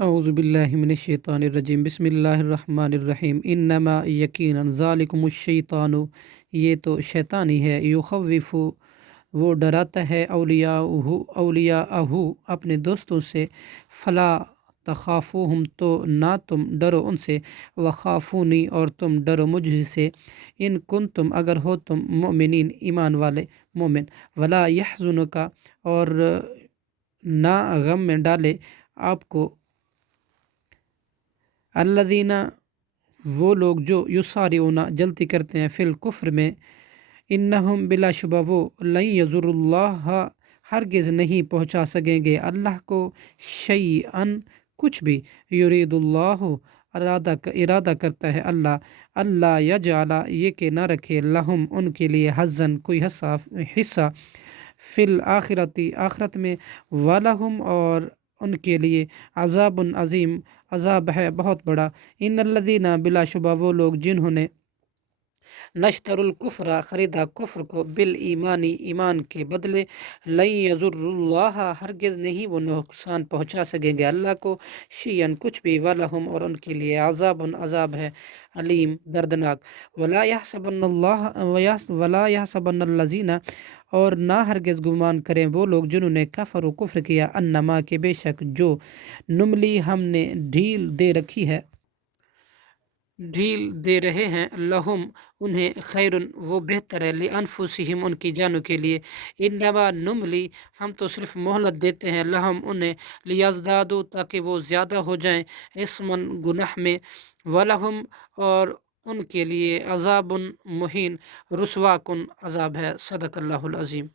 اعوذ باللہ من الشیطان الرجیم، بسم اللہ الرحمن الرحیم۔ انما یقیناً ذالکم الشیطان، یہ تو شیطان ہی ہے، یخوف وہ ڈراتا ہے، اولیاءہ اپنے دوستوں سے، فلا تخافوہم تو نہ تم ڈرو ان سے، وخافونی اور تم ڈرو مجھ سے، ان کنتم اگر ہو تم مؤمنین ایمان والے مومن، ولا یحزنک اور نہ غم میں ڈالے آپ کو، الذین وہ لوگ جو یسارعون جلدی کرتے ہیں، فی الکفر میں، انہم بلا شبہ وہ، لن یضر اللہ ہرگز نہیں پہنچا سکیں گے اللہ کو، شیئن کچھ بھی، یرید اللہ ارادہ کرتا ہے اللہ، اللہ یجعل یہ کہ نہ رکھے، لہم ان کے لیے حظاً کوئی حصہ، فی الآخرتی آخرت میں، ولہم اور ان کے لیے عذاب عظیم عذاب ہے بہت بڑا، ان الذین بلا شبہ وہ لوگ جنہوں نے نشتر الکفر خریدا کفر کو، بالایمانی ایمان کے بدلے، لن یضر اللہ ہرگز نہیں وہ نقصان پہنچا سکیں گے اللہ کو، شیئن کچھ بھی، ولہم اور ان کے لیے عذاب عذاب ہے علیم دردناک، ولا یحسبن الذین اور نہ ہرگز گمان کریں وہ لوگ جنہوں نے کفر و کفر کیا، انما کہ بے شک جو نملی ہم نے ڈھیل دے رہے ہیں، لہم انہیں، خیر وہ بہتر ہے، لانفسہم ان کی جانوں کے لیے، انما نملی ہم تو صرف مہلت دیتے ہیں، لہم انہیں، لیزدادوا تاکہ وہ زیادہ ہو جائیں، اسمن گناہ میں، ولہم اور ان کے لیے عذاب مہین رسوا کن عذاب ہے، صدق اللہ العظیم۔